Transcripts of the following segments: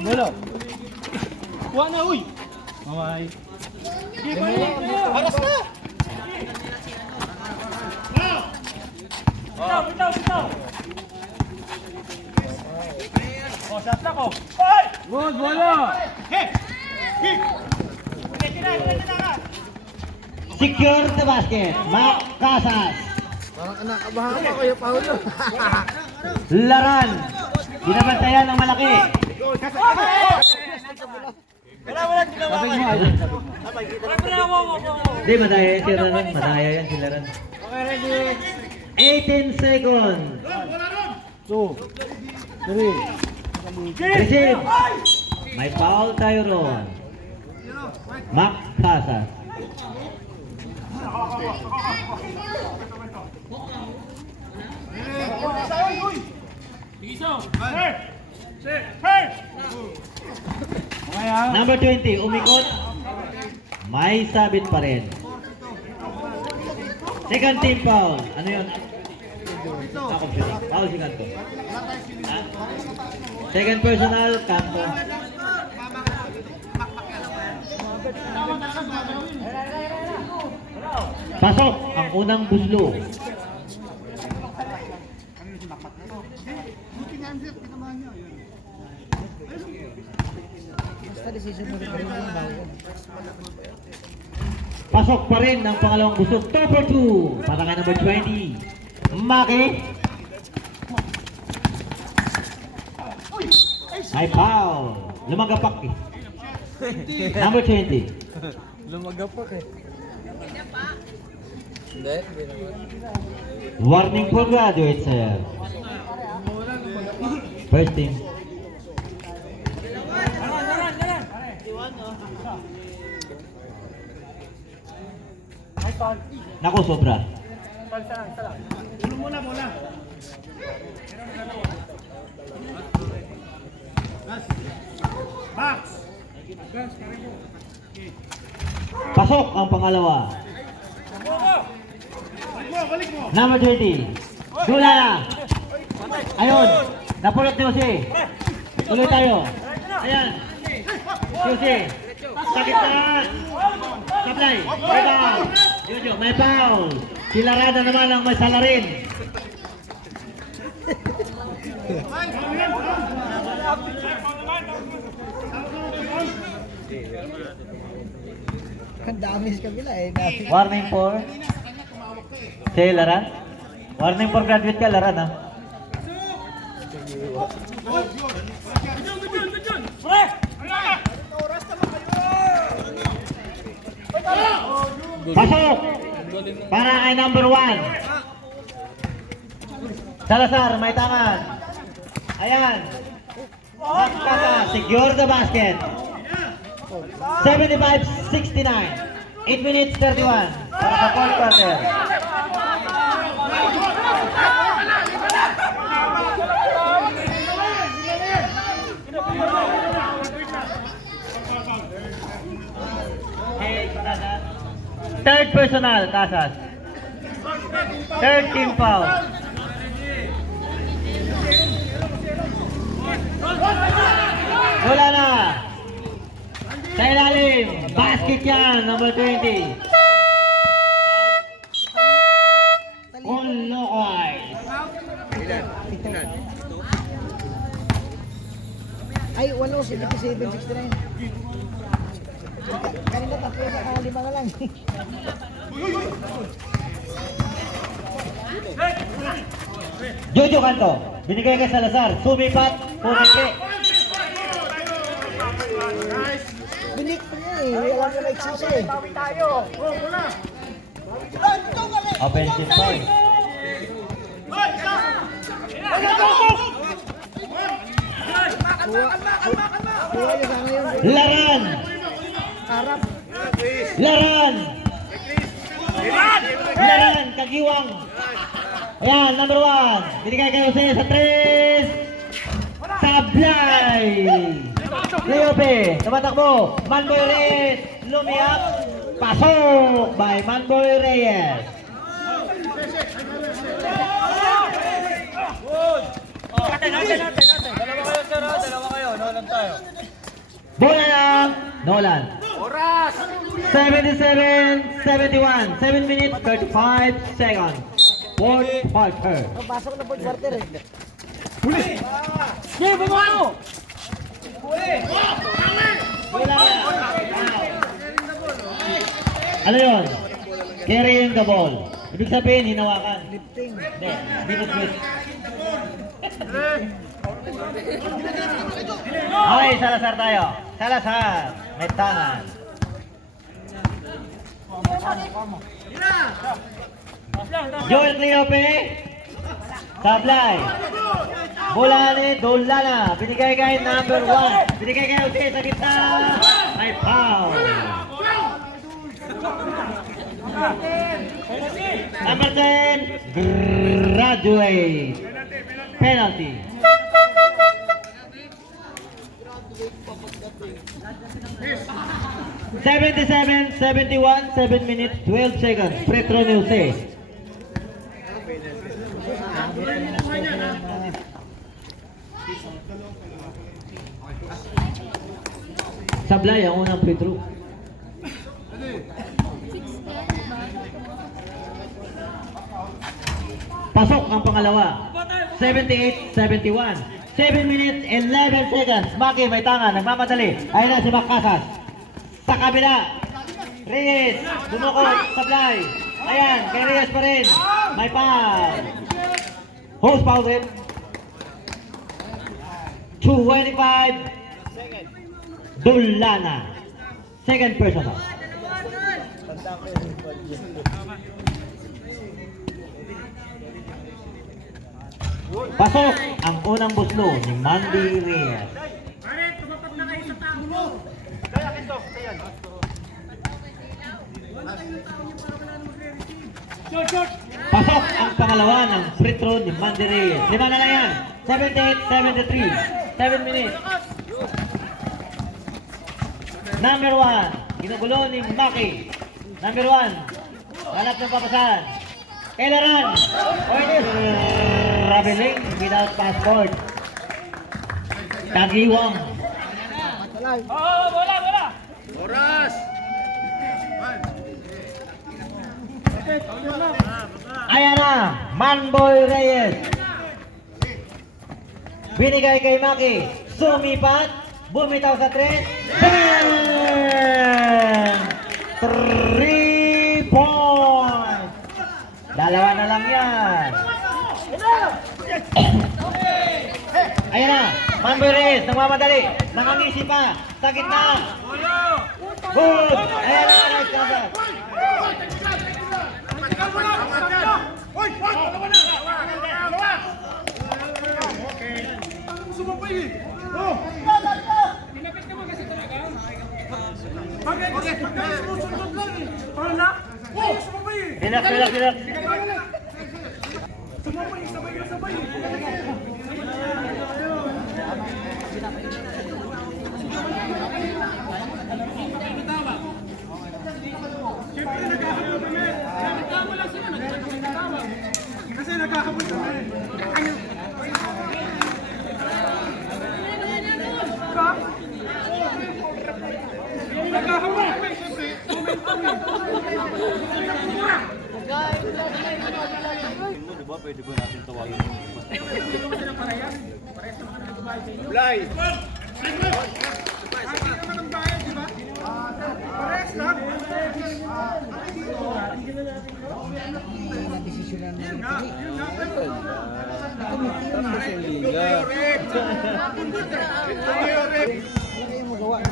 Bolo. Kuha na, uy! Mamay. Aras na! Bitaw! Oh, shot na ko! Hoy! Good, bola! Secure the basket. Mac Casas. Parang kinakabahan ako yung Paulo. Laran. Binabantayan ng malaki. Sabay mo, Aiden. Hindi, madaya yan si Laran. Madaya yan si Laran. 18 seconds. 2, 3. Receive. May foul tayo ron. Mac Casas. Number 20, umikot. May sabit pa rin. Second team foul. Ano yun? Ako shooting. Foul si Kanto. Ha? Second personal, Kanto. Pasok ang unang buslo. Pasok pa rin ang pangalawang busog. Number 2. Para kay number 20. Maki. May foul. Lumagapak eh. Number 20. Lumagapak eh. Hindi naman. Warning for graduates, sir. First team. Nako, sobra. Pasok ang pangalawa. Number 20. Dula na. Ayun. Napulot ni Jose. Tuloy tayo. Ayan. Jose. Sakit na. Supply. Rebound. Jojo, may foul. Si Larada naman ang may salarin. Ang dami sa kabila eh. Warning for si Laran. Warning for graduate ka, Laran, ha? Pasok! Para kay number 1. Salazar, may tangan. Ayan. Magkasa, secure the basket. 75-69. 8 minutes 31 para sa fourth quarter. Third personal, Casas. Third team foul. Wala na. Sa ilalim, basket yan, number 20. All Locoys. Ay, 77-69. Kanina tatlo na 5 na lang. Jojo Canto, binigay kay Salazar, sumipat, pumiki. Binik pa niya eh. Wala ka na-exist eh. Offensive point. Kuha niya sana yun. Laran! Harap. Laran! Laran, kagiwang. Ayan, number 1. Binigay kay Jose sa 3. Sablay! Leope, tumatakbo. Manboy Reyes, lumiyak. Pasok by Manboy Reyes. Dalawa kayo. Nolan tayo. Bola ng Nolan. Oras! 77-71. 7 minutes 35 seconds. Fourth quarter. Oh, pasok na po yung quarter eh. Sige, bumano! Bola na. Ano yun? Carrying the ball. Ibig sabihin, hinawakan. Lifting. Hindi, binutwist. Okay, Salazar tayo. Salazar. May tangan. Joel Cleope. Sablay. Bola ni Dolana. Binigay kay number 1. Binigay kay Jose sa gitna. May foul. Number 10. Graduate. Penalty. (77, 71, 7 minutes, 12 seconds. Petro Nuse. Sablay ang unang free throw. Pasok ang pangalawa. 78-71. 7 minutes, 11 seconds. Maki, may tanga, nagmamadali. Ayun na si Macasas. Sa kabila. Reyes, dumukot, Sablay. Ayan, kay Reyes pa rin. May foul. Who's foul rin? 25. Dulana. Second personal. Pasok ang unang buslo ni Mandy Reyes. Tumapat na kayo sa tabulo. Kaya ito, ayan. Short! Pasok ang pangalawa ng free throw ni Mandy Reyes. 5 na lang yan. 78-73. 7 minutes. Number 1. Ginugulo ni Maki. Number 1. Hanap ng papasan. Kailaran. Traveling without passport. Tagiwang. Talay. Bola! Oras! Ayan na. Manboy Reyes. Binigay kay Maki. Sumipat. Bumitaw sa 3. Bang! 3 points. Dalawa na lang yan. Ayan na. Manboy Reyes. Nagmamadali. Nakangisi pa. Sa gitna. Good. Ayan na. Nice cover. Relax. Kasi nagkakabot kami. Nagkakabot kami. Diba pwede ba natin tawagin? Blay! Desisyonan na rin. Ano kayo magawa na?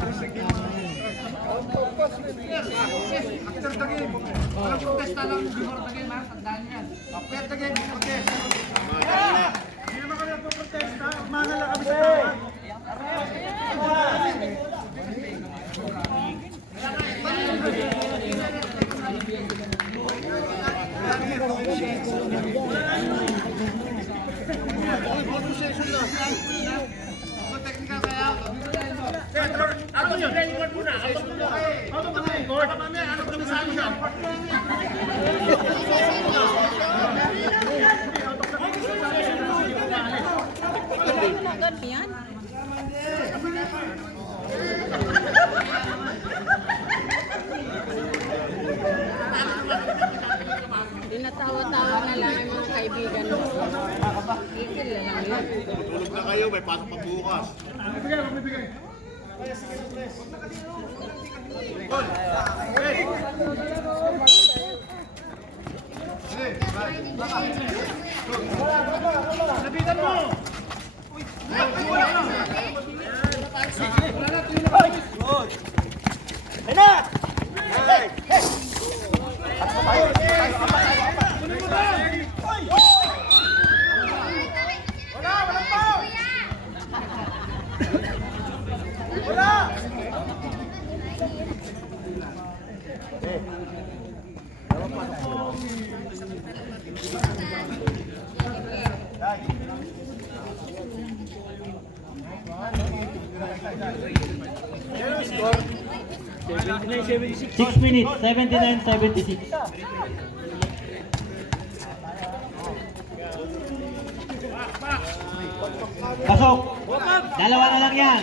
Walang protesta lang before the game, ha? Tandaan yan. After the game, protest. Hindi naman kami nagpo-protesta. Mahal lang kami sa tawag. Technical kaya. Ano yun? Record muna. Out of the record. Mamaya, ano kami sa ano siya? Tinatawa-tawa na lang yung mga kaibigan mo. Ikil na lang yun. Tulog na kayo, may pasok pa bukas. Labitan mo! Six minutes, 79-76. Pasok! Dalawa na lang yan.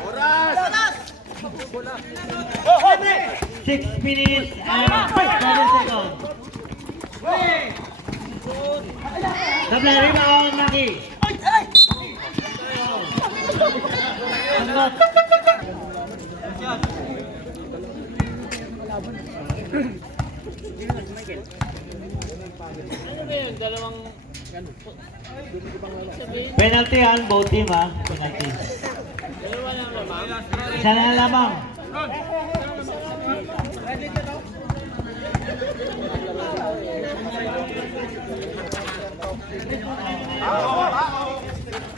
Oras! 6 minutes and 7 seconds. Tabla, rebound, Maki. Sandot. Penalty on both team ha. Penalty. Isa na lamang.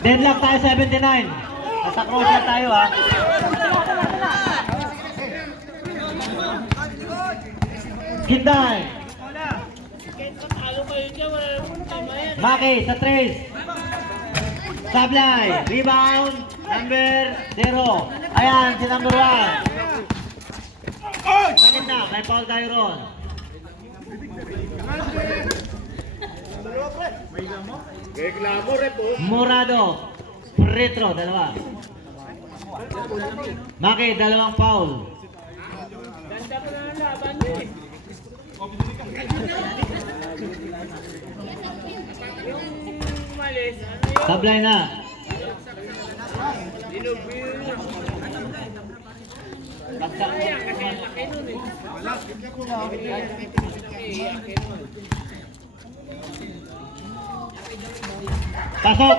Deadlock tayo 79. Nasa crossbar tayo ha. Kinday. Maki sa 3. Sablay. Rebound. Number 0. Ayan, si number 1. Sa gitna, may foul tayo ron. Reklamo, rep, oh. Morado. Retro, dalawa. Maki, dalawang foul. Sablay na. Pasok.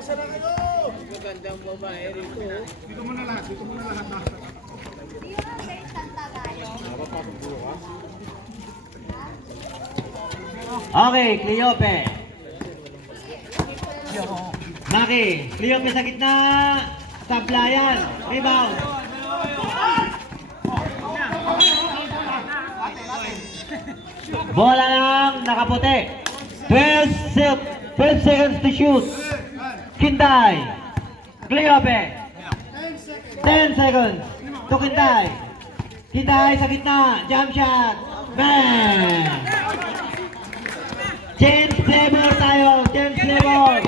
Stop. Magandang babae rito. Dito muna lahat. Okay, Cleope. Maki, Cleope sa gitna. Sablayan. Rebound. Bola lang nakaputi. 12 seconds to shoot. Kinday. Cleope. 10 seconds to Kinday. Kinday sa gitna. Jump shot. Bang! James Flavor tayo. James Flavor.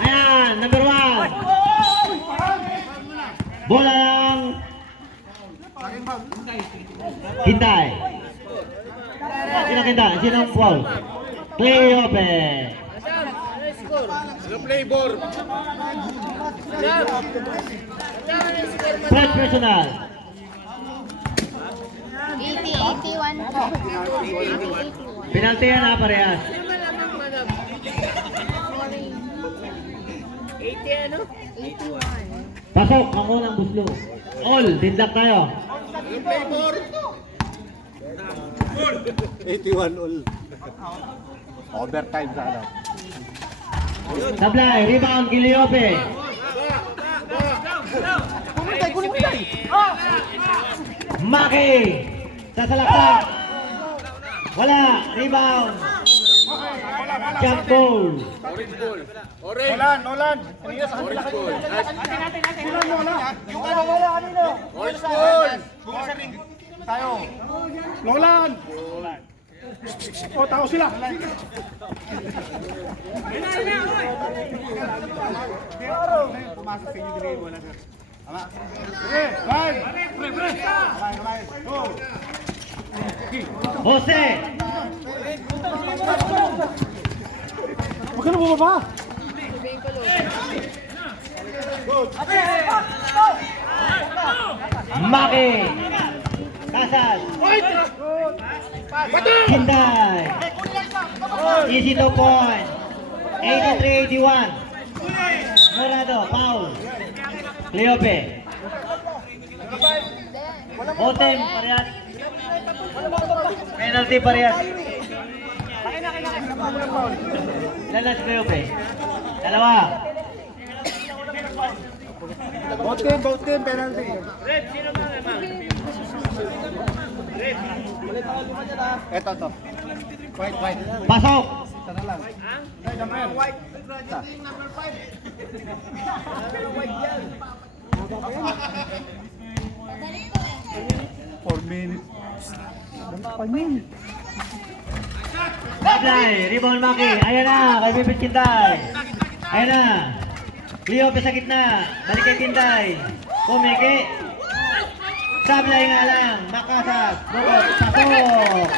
Ayan, number 1. Bola lang. Kinday. Sino Kinday? Sino ang foul? Cleope. Ano flavor? First personal. 81 po. Penalty yan ha, parehas. Malamang madam. 80 ano? 81. Pasok ang unang buslo. All, didlock tayo. Ano flavor? 81 all. Overtime sa ano. Sablay, rebound, Cleope. Maki. Sasalaksak. Wala, rebound. Jump goal. Orange ball. Orange. Nolan. Orange ball. Sino mo na? Yung ano wala kanino? Orange ball. Bukas sa ring. Tayo. Nolan. O, tao sila. Pumasok sa inyo din wala sir. Tama. Sige, bye. Pre. Kamay. Go. Jose! Huwag ka na bumaba. Maki! Casas! Hinday! Easy 2 point! 83-81! Morado, foul! Cleope! Otem, parehas! Penalty parehas! Ilan na si Cleope? Dalawa! Both team, penalty. Eto. White. Pasok! Sana lang. Number 4 minutes. Sablay, rebound Maki. Ayan na, kay Bibit Kinday. Ayan na. Cleope sa gitna. Balik kay Kinday. Pumiki. Sablay nga lang. Makasas. Bukot. Pasok.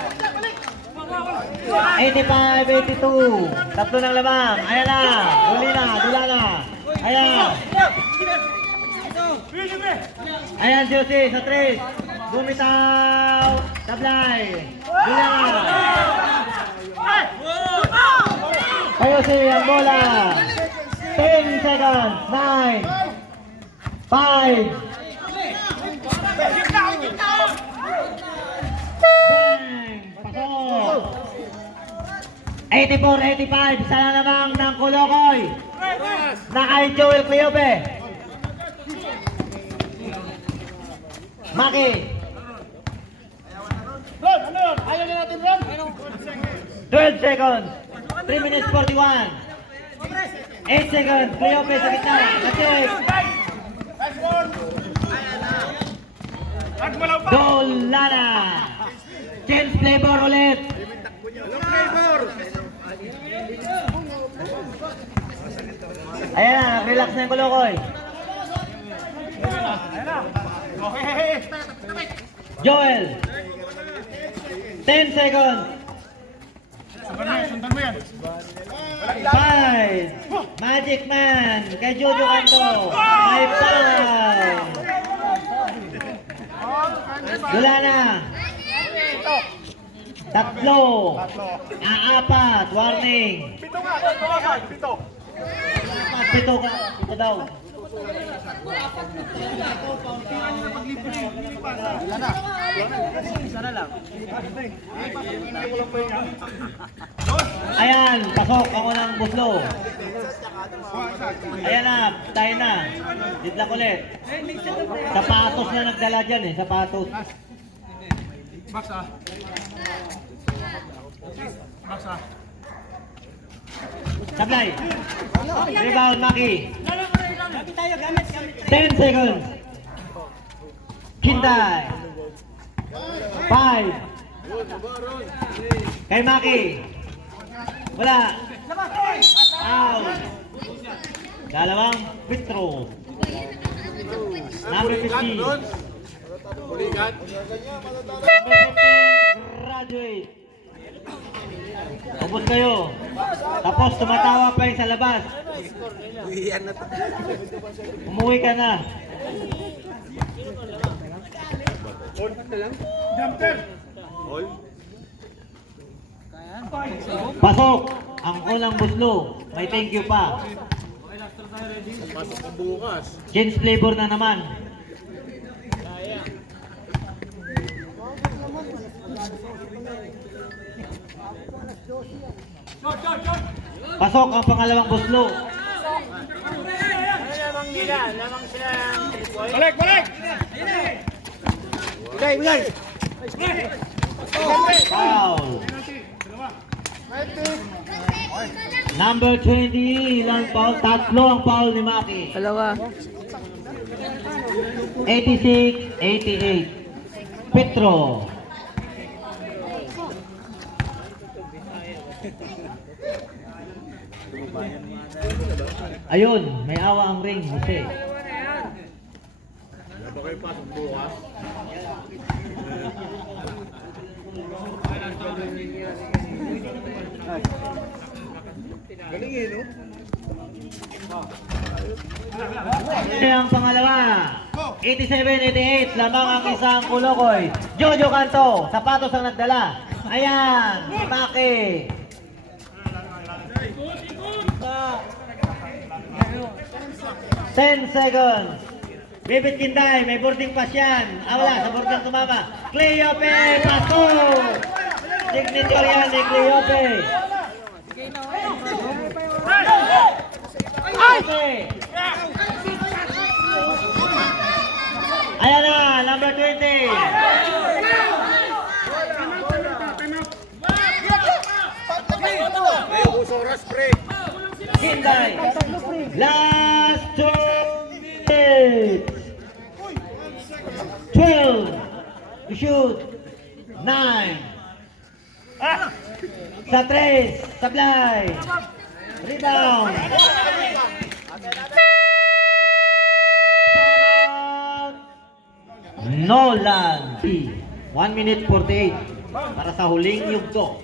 85-82. Tatlo ng lamang. Ayan na. Dula na. Ayan. Ayan si Jose sa 3. Bumitaw. Sablay. Dula na. Kayo si ang bola. 10 seconds. 9 5 Pasok. 84-85. Isa na namang ng Kulokoy. Na kay Joel Cleope. Maki. 12 seconds. 3 minutes 41. 8 seconds. Cleope sa gitna. Check. Dolana. James Flavor ulit. Ayan na. Relax na yung Kulokoy. Joel. 10 seconds. Sundan mo yan. 5. Magic Man. Kay Jojo Canto. May 5. Wala na. 3. 4. Warning. 7. 7 ka. 7 daw. Ayan, pasok ang unang buslo. Ayan na, tayo na. Didlak ulit. Sapatos na nagdala dyan eh, sapatos. Baksa. Sablay. Rebound, Maki. 10 seconds. Kinday. 5. Kay Maki. Wala. Out. Dalawang free throw. Number 15. Ulikat. Number 15. Graduate. Ubus kayo. Tapos tumatawa pa yung sa labas. Umuwi ka na. Pasok ang unang buslo. May thank you pa. Pasok ko bukas. James Flavor na naman. Pasok ang pangalawang buslo. Balik! Foul. Number 20, ilang foul? Tatlo ang foul ni Maki. Dalawa. 86-88. Petro. Ayun, may awa ang ring, Jose. Ano kayo pasok bukas? Ang pangalawa, 87-88, lamang ang isang Kulukoy. Jojo Canto, sapatos ang nagdala. Ayan, si Maki. Ten seconds. Bibit Kinday, may boarding pass yan. Wala, sa boarding tumama. Cleope, paso! Signature yan ni Cleope. Okay. Ayan na, number 20. May uso oras, pre. Kinday. Last 2 minutes. 12. To shoot. 9. Sa 3. Sablay. Rebound. Nolan. 1 minute 48 para sa huling yugto.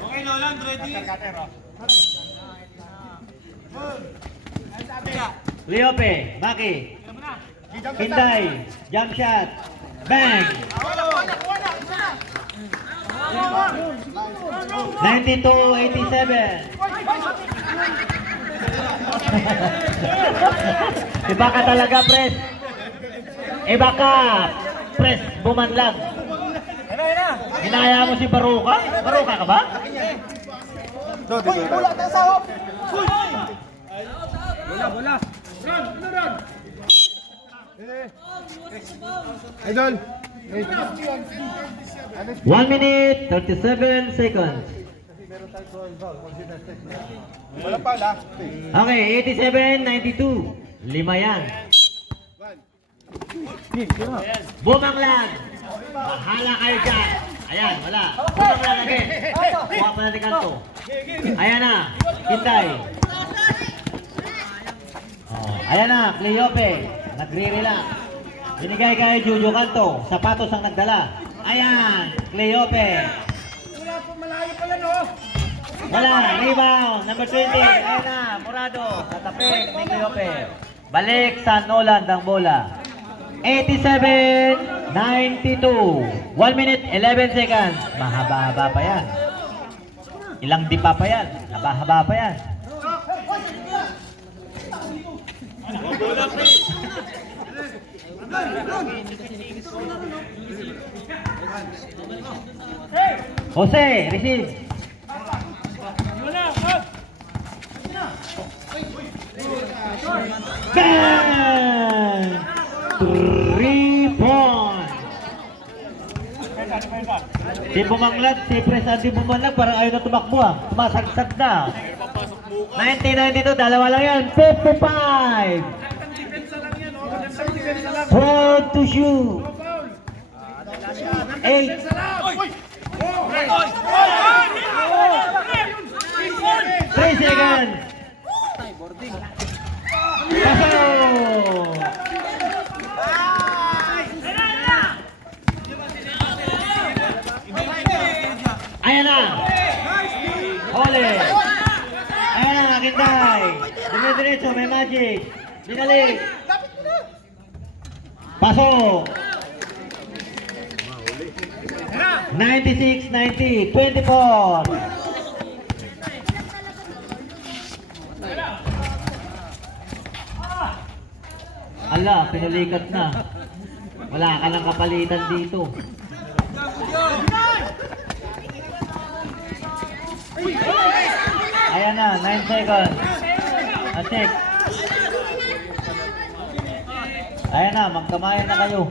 Okay, Nolan, ready? Cleope, Maki. Kinday, jump shot. Bang! 92-87. Iba ka talaga, Pres. Iba ka. Pres, bumanlag. Hinaya mo si Baruka? Baruka ka ba? Wala tayong sahop! Idol. 1 minute, 37 seconds. Wala pa, last. Okay, 87-92. 5 yan. Bumanglag. Bahala kayo dyan. Ayan, wala. Bumanglag again. Kuha pa natin kanto. Ayan na, Kinday. Oh, ayan na, Cleope. Nagre-relax. Binigay kay Jojo Canto. Sapatos ang nagdala. Ayan, Cleope. Wala, rebound. Number 20. Ayan na, Murado. Tatapik ni Cleope. Balik sa Nolan ang bola. 87-92. 1 minute, 11 seconds. Mahaba-haba pa yan. Ilang dipa pa yan. Haba-haba pa yan. Jose, receive. Bang! 3 points. Si Bumanglat, si Presandi Bumanglat, parang ayaw na tumakbo ah. Tumasagsag na. 1992, dalawa lang yan. 55. Proud to shoot. 8. 3 seconds. Pasok. Ayan na. Hole. Ayan na, Kinday. Dumidiretso, may magic. Binalik. Pasok. 96-90. 24. Ala, pinulikat na. Wala ka ng kapalitan dito. Ayan na, 9 seconds. Check. Ayan na, magkamayan na kayo.